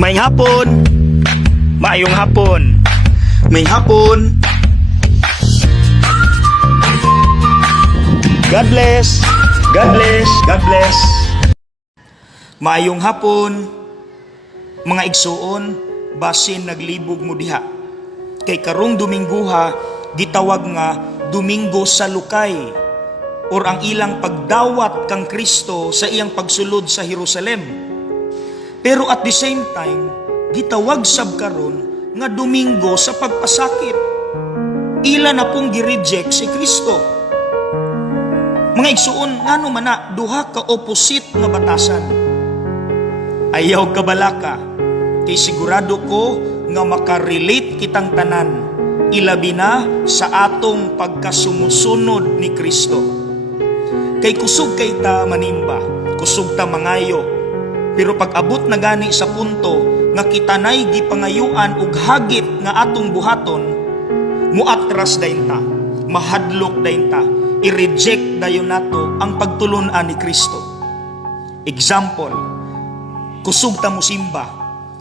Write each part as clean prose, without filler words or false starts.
May hapon. Maayong hapon. May hapon. God bless. God bless. God bless. Maayong hapon. Mga igsuon, basin naglibog mo diha. Kay karong Domingguha, gitawag nga Domingo sa Lukay, or ang ilang pagdawat kang Kristo sa iyang pagsulod sa Jerusalem. Pero at the same time, gitawag sab karon nga Domingo sa pagpasakit. Ila na pong gi-reject si Kristo. Mga igsuon, ngano man na duha ka opposite nga batasan. Ayaw kabalaka, kay sigurado ko nga makarelate kitang tanan, ilabi na sa atong pagkasumusunod ni Kristo. Kay kusog kay ta manimba, kusog ta mangayo, pero pag abot na gani sa punto nga kitanay gipangayuan og hagit nga atong buhaton, muatras dayon ta, mahadlok dayon ta, i-reject dayon nato ang pagtulon-an ni Kristo. Example, kusog ta musimba,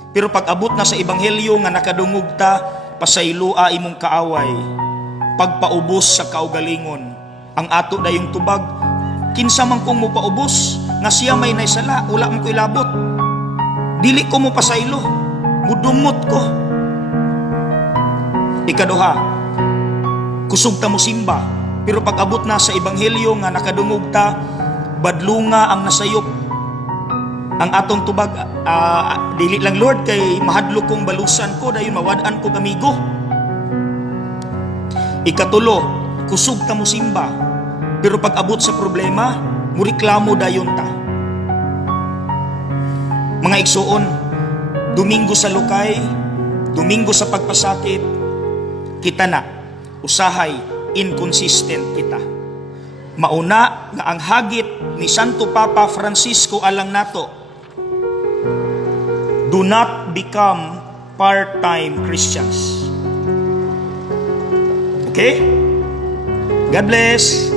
pero pag abot na sa ebanghelyo nga nakadungog ta, pasaylua imong kaaway, pagpaubos sa kaugalingon. Ang ato dayong tubag, kinsa man kong mo paubos, nga siya may naisala, wala man ko ilabot. Dili ko mo pasaylo, mudumot ko. Ikaduha, kusog ta mo simba, pero pag abot na sa ebanghelyo nga nakadungog ta, badlunga ang nasayop. Ang atong tubag, dili lang Lord, kay mahadlok kong balusan ko, dayon mawad-an ko amigo. Ikatulo, kusog ta mo simba, pero pag abot sa problema, muriklamo dayon ta. Mga igsuon, Domingo sa Lukay, Domingo sa pagpasakit, kita na, usahay, inconsistent kita. Mauna nga ang hagit ni Santo Papa Francisco alang nato, do not become part-time Christians. Okay? God bless.